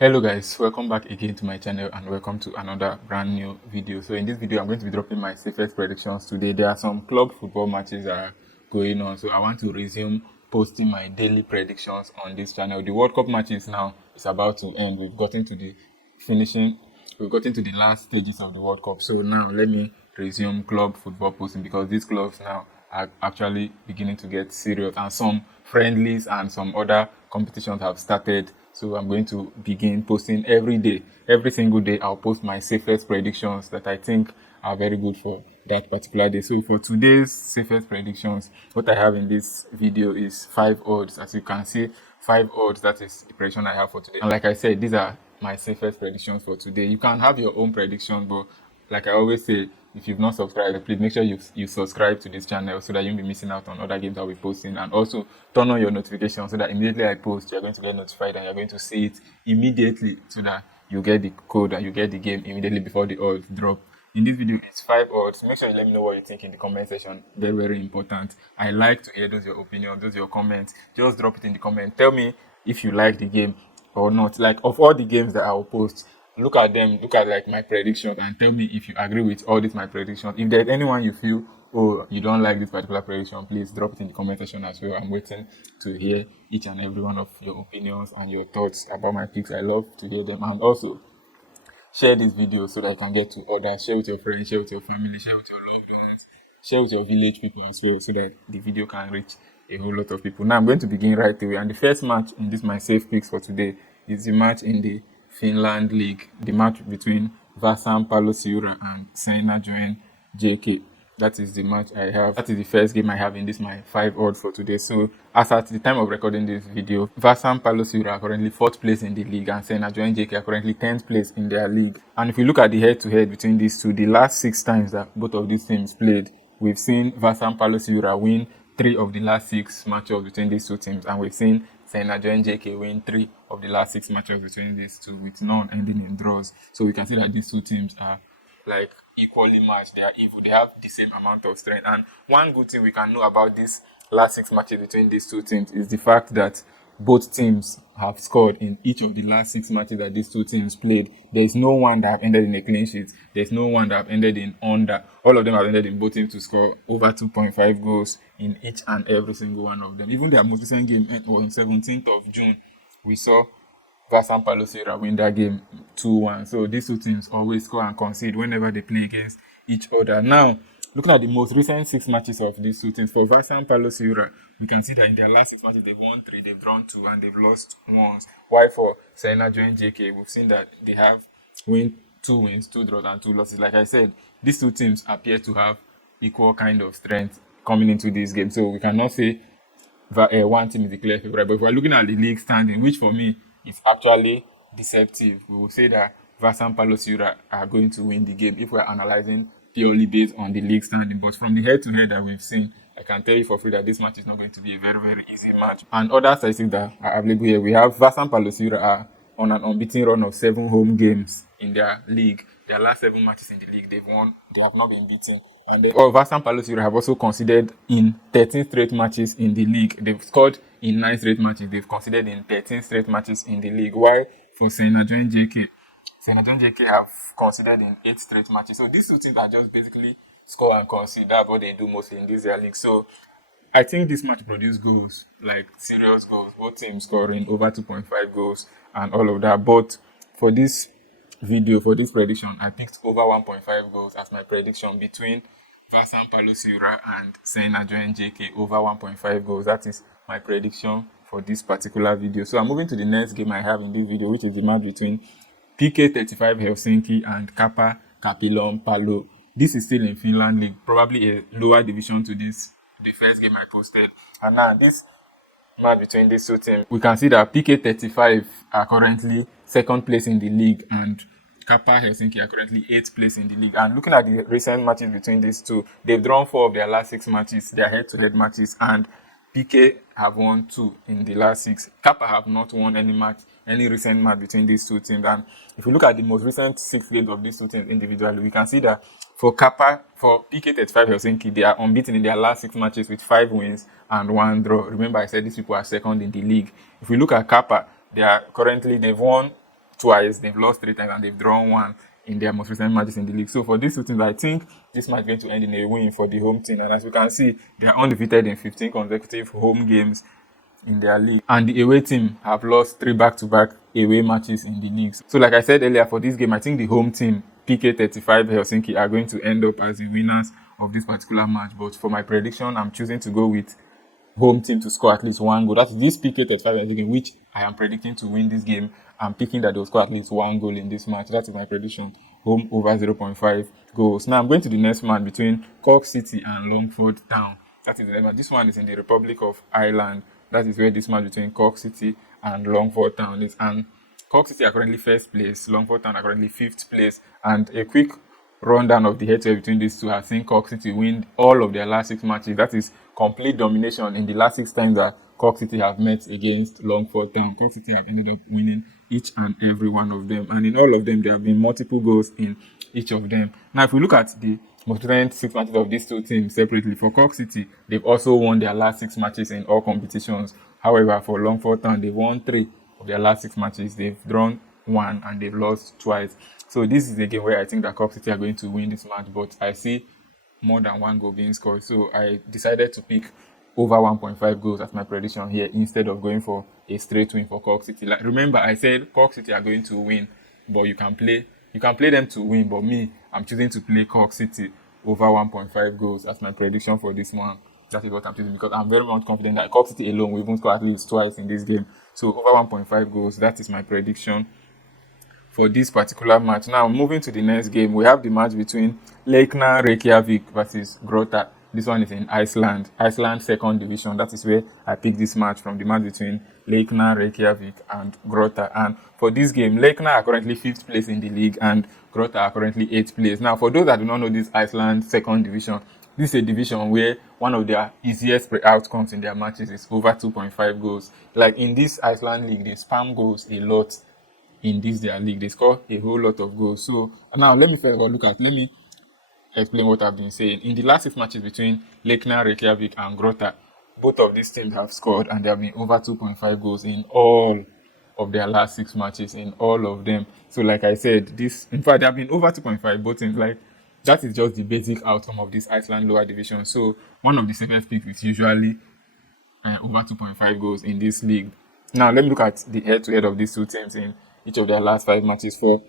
Hello guys, welcome back again to my channel and welcome to another brand new video. So in this video I'm going to be dropping my safest predictions today. There are some club football matches that are going on, so I want to resume posting my daily predictions on this channel. The World Cup matches now is about to end. We've gotten to the last stages of the World Cup. So now let me resume club football posting because these clubs now are actually beginning to get serious and some friendlies and some other competitions have started. So I'm going to begin posting every day. Every single day I'll post my safest predictions that I think are very good for that particular day. So for today's safest predictions, what I have in this video is 5 odds. As you can see, 5 odds, that is the prediction I have for today. And like I said, these are my safest predictions for today. You can have your own prediction, but like I always say, if you've not subscribed, please make sure you subscribe to this channel so that you won't be missing out on other games I'll be posting. And also turn on your notifications so that immediately I post, you're going to get notified and you're going to see it immediately so that you get the code and you get the game immediately before the odds drop. In this video, it's 5 odds. Make sure you let me know what you think in the comment section. Very, very important. I like to hear those your opinions, those your comments. Just drop it in the comment. Tell me if you like the game or not. Like, of all the games that I will post, look at them, look at like my predictions and tell me if you agree with all these my predictions. If there's anyone you feel, oh, you don't like this particular prediction, please drop it in the comment section as well. I'm waiting to hear each and every one of your opinions and your thoughts about my picks. I love to hear them. And also share this video so that I can get to others. Share with your friends, share with your family, share with your loved ones, share with your village people as well so that the video can reach a whole lot of people. Now I'm going to begin right away. And the first match in this my safe picks for today is the match in the Finland League, the match between Vaasan Palloseura and Seinäjoen JK. That is the match I have. That is the first game I have in this my 5 odds for today. So as at the time of recording this video, Vaasan Palloseura are currently 4th place in the league and Seinäjoen JK are currently 10th place in their league. And if you look at the head-to-head between these two, the last 6 times that both of these teams played, we've seen Vaasan Palloseura win 3 of the last 6 matchups between these two teams, and we've seen Seinäjoen JK win 3 of the last 6 matchups between these two, with none ending in draws. So we can see that these two teams are like equally matched. They are evil. They have the same amount of strength. And one good thing we can know about these last 6 matches between these two teams is the fact that both teams have scored in each of the last 6 matches that these two teams played. There is no one that have ended in a clean sheet. There's no one that have ended in under. All of them have ended in both teams to score over 2.5 goals in each and every single one of them. Even their most recent game on 17th of June, we saw Vaasan Palloseura win that game 2-1. So these two teams always score and concede whenever they play against each other. Now, looking at the most recent 6 matches of these two teams, for Vaasan Palloseura, we can see that in their last 6 matches, they've won 3, they've drawn 2, and they've lost once. While for Seinäjoen JK, we've seen that they have 2 wins, 2 draws, and 2 losses. Like I said, these two teams appear to have equal kind of strength coming into this game. So we cannot say one team is the clear favorite. But if we're looking at the league standing, which for me is actually deceptive, we will say that Vaasan Palloseura are going to win the game if we're analyzing purely based on the league standing. But from the head-to-head that we've seen, I can tell you for free that this match is not going to be a very, very easy match. And other statistics that are available here, we have Vaasan Palloseura are on an unbeaten run of 7 home games in their league. Their last 7 matches in the league, they've won. They have not been beaten. And Vaasan Palloseura have also conceded in 13 straight matches in the league. They've scored in 9 straight matches. They've conceded in 13 straight matches in the league. While for Seinäjoen JK have conceded in 8 straight matches. So these two teams are just basically score and concede. That's what they do mostly in this their league. So I think this match produced goals, like serious goals. Both teams scoring over 2.5 goals and all of that. But for this video, for this prediction, I picked over 1.5 goals as my prediction between Vaasan Palloseura and Seinäjoen JK, over 1.5 goals. That is my prediction for this particular video. So I'm moving to the next game I have in this video, which is the match between PK35 Helsinki and Kapa Pallo. This is still in Finland League, probably a lower division to the first game I posted. And now this match between these two teams, we can see that PK35 are currently 2nd place in the league and Kapa Helsinki are currently 8th place in the league. And looking at the recent matches between these two, they've drawn 4 of their last 6 matches, their head-to-head matches, and PK have won 2 in the last 6. Kapa have not won any recent match between these two teams. And if you look at the most recent 6 games of these two teams individually, we can see that for PK35 Helsinki, they are unbeaten in their last 6 matches with 5 wins and 1 draw. Remember, I said these people are 2nd in the league. If we look at Kapa, they've won twice, they've lost 3 times, and they've drawn 1 in their most recent matches in the league. So for these 2 teams, I think this match is going to end in a win for the home team. And as we can see, they are undefeated in 15 consecutive home games in their league, and the away team have lost 3 back-to-back away matches in the league. So like I said earlier, for this game, I think the home team, PK35 Helsinki, are going to end up as the winners of this particular match. But for my prediction, I'm choosing to go with home team to score at least 1 goal. That's this PK35 Helsinki, which I am predicting to win this game. I'm picking that they'll score at least 1 goal in this match. That is my prediction. Home over 0.5 goals. Now I'm going to the next match between Cork City and Longford Town. That is the next match. This one is in the Republic of Ireland. That is where this match between Cork City and Longford Town is. And Cork City are currently 1st place. Longford Town are currently 5th place. And a quick rundown of the head-to-head between these two has seen Cork City win all of their last 6 matches. That is complete domination in the last 6 times that Cork City have met against Longford Town. Cork City have ended up winning each and every one of them. And in all of them, there have been multiple goals in each of them. Now, if we look at the most recent 6 matches of these 2 teams separately, for Cork City, they've also won their last 6 matches in all competitions. However, for Longford Town, they've won 3 of their last 6 matches. They've drawn 1 and they've lost twice. So this is a game where I think that Cork City are going to win this match, but I see more than 1 goal being scored. So I decided to pick over 1.5 goals as my prediction here instead of going for a straight win for Cork City. Like, remember, I said Cork City are going to win, but you can play them to win. But me, I'm choosing to play Cork City over 1.5 goals as my prediction for this one. That is what I'm choosing because I'm very much confident that Cork City alone will even score at least twice in this game. So over 1.5 goals, that is my prediction for this particular match. Now, moving to the next game, we have the match between Leiknir Reykjavik versus Grotta. This one is in Iceland 2nd division. That is where I picked this match from, the match between Leiknir Reykjavik and Grotta. And for this game, Leiknir are currently 5th place in the league and Grotta are currently 8th place. Now, for those that do not know this Iceland 2nd division, this is a division where one of their easiest outcomes in their matches is over 2.5 goals. Like in this Iceland league, they spam goals a lot. In this their league, they score a whole lot of goals. So now let me explain what I've been saying. In the last 6 matches between Leiknir Reykjavik and Grotta, both of these teams have scored and there have been over 2.5 goals in all of their last 6 matches, in all of them. So like I said, in fact, there have been over 2.5 both teams. Like, that is just the basic outcome of this Iceland lower division. So one of the safest picks is usually over 2.5 goals in this league. Now let me look at the head-to-head of these 2 teams in each of their last 5 matches. For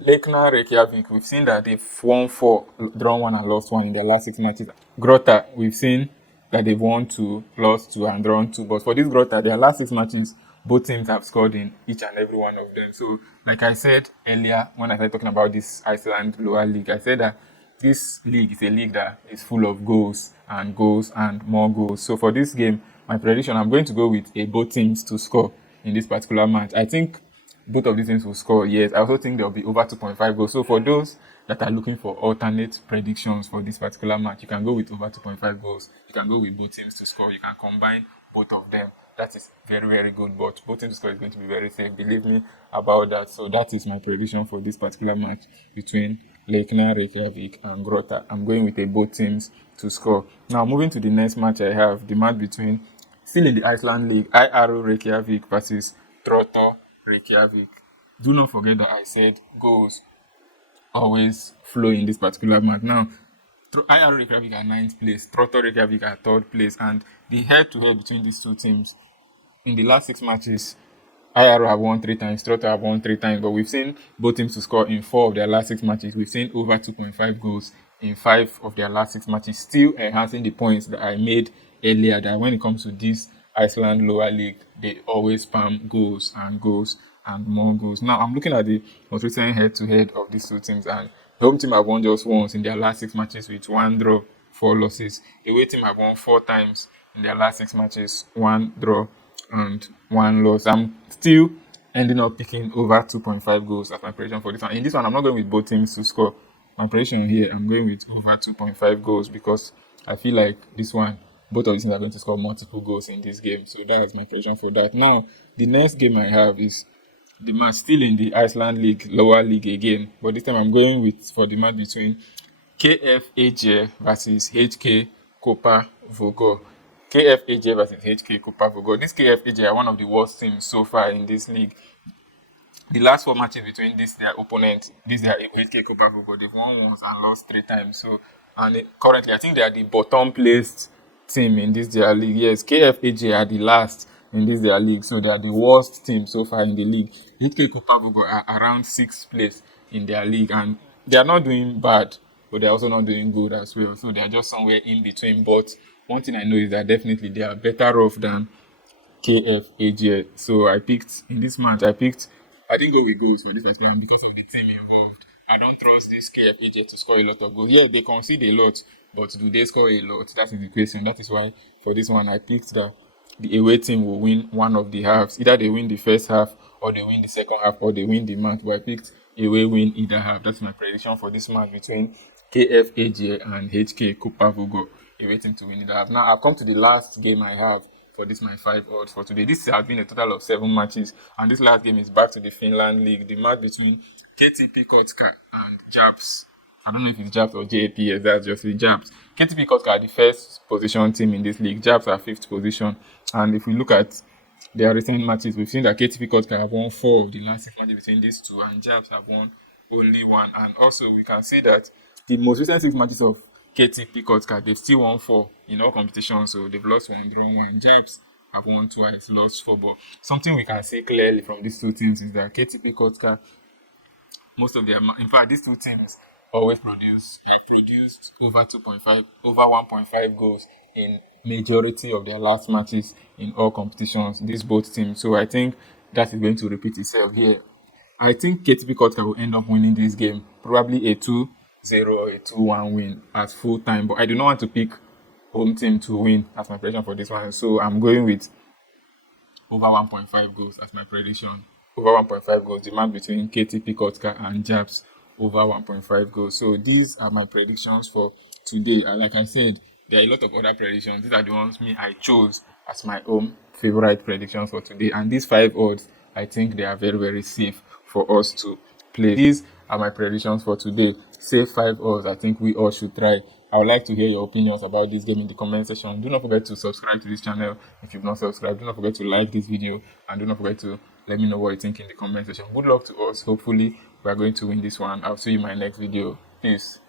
Leiknir Reykjavik, we've seen that they've won 4, drawn 1 and lost 1 in their last 6 matches. Grotta, we've seen that they've won 2, lost 2 and drawn 2. But for this Grotta, their last 6 matches, both teams have scored in each and every one of them. So like I said earlier, when I started talking about this Iceland lower league, I said that this league is a league that is full of goals and more goals. So for this game, my prediction, I'm going to go with both teams to score in this particular match. I think both of these teams will score, yes. I also think there will be over 2.5 goals. So for those that are looking for alternate predictions for this particular match, you can go with over 2.5 goals. You can go with both teams to score. You can combine both of them. That is very, very good. But both teams to score is going to be very safe. Believe me about that. So that is my prediction for this particular match between Leiknir Reykjavik and Grotta. I'm going with both teams to score. Now moving to the next match, I have the match between, still in the Iceland League, Aegir Reykjavik versus Throttur Reykjavik. Do not forget that I said goals always flow in this particular match. Now, Aegir Reykjavik are 9th place, Throttur Reykjavik are 3rd place, and the head-to-head between these 2 teams, in the last 6 matches, Aegir have won 3 times, Throttur have won 3 times, but we've seen both teams to score in 4 of their last 6 matches. We've seen over 2.5 goals in 5 of their last 6 matches, still enhancing the points that I made earlier, that when it comes to this Iceland lower league, they always spam goals and more goals. Now, I'm looking at the most recent head-to-head of these 2 teams, and the home team have won just once in their last 6 matches with 1 draw, 4 losses. The away team have won 4 times in their last 6 matches, 1 draw and 1 loss. I'm still ending up picking over 2.5 goals as my prediction for this one. In this one, I'm not going with both teams to score. My prediction here, I'm going with over 2.5 goals because I feel like this one, both of these teams are going to score multiple goals in this game. So that is my prediction for that. Now, the next game I have is the match still in the Iceland League, lower league again. But this time I'm going for the match between KF Aegir versus HK Kopavogur. KF Aegir versus HK Kopavogur. This KF Aegir are one of the worst teams so far in this league. the last 4 matches between this their opponents, this their HK Kopavogur, they've won once and lost 3 times. So, and currently, I think they are the bottom placed team in this their league. Yes, KFAJ are the last in this their league, so they are the worst team so far in the league. HK Kopavogur are around 6th place in their league, and they are not doing bad, but they're also not doing good as well. So they are just somewhere in between. But one thing I know is that definitely they are better off than KFAJ. So I picked in this match. I didn't go with goals for this experiment because of the team involved. I don't trust this KFAJ to score a lot of goals. Yeah, they concede a lot, but do they score a lot? That is the question. That is why for this one I picked that the away team will win one of the halves. Either they win the first half, or they win the second half, or they win the match. But I picked away win either half. That's my prediction for this match between KFAJ and HK Kopavogur. Away team to win either half. Now I've come to the last game I have for this my 5 odds for today. This has been a total of 7 matches, and this last game is back to the Finland League. The match between KTP Kotka and JaPS. I don't know if it's JaPS or JaPS, that's just the JaPS. KTP Kotka are the first position team in this league. JaPS are 5th position. And if we look at their recent matches, we've seen that KTP Kotka have won 4 of the last 6 matches between these two, and JaPS have won only 1. And also, we can see that the most recent 6 matches of KTP Kotka, they've still won 4 in all competitions, so they've lost 1, drawn 1. JaPS have won twice, lost 4. But something we can see clearly from these two teams is that KTP Kotka, most of their, in fact, these two teams always produced over 1.5 goals in majority of their last matches in all competitions. These both teams, so I think that is going to repeat itself here. I think KTP Kotka will end up winning this game, probably a 2-0 or a 2-1 win at full time. But I do not want to pick home team to win as my prediction for this one, so I'm going with over 1.5 goals as my prediction. Over 1.5 goals, the match between KTP Kotka and JaPS, over 1.5 goals. So these are my predictions for today. And like I said, there are a lot of other predictions. These are the ones I chose as my own favorite predictions for today. And these 5 odds, I think they are very, very safe for us to play. These are my predictions for today. Safe 5 odds I think we all should try. I would like to hear your opinions about this game in the comment section. Do not forget to subscribe to this channel if you've not subscribed. Do not forget to like this video, and do not forget to let me know what you think in the comment section. Good luck to us. Hopefully, we are going to win this one. I'll see you in my next video. Peace.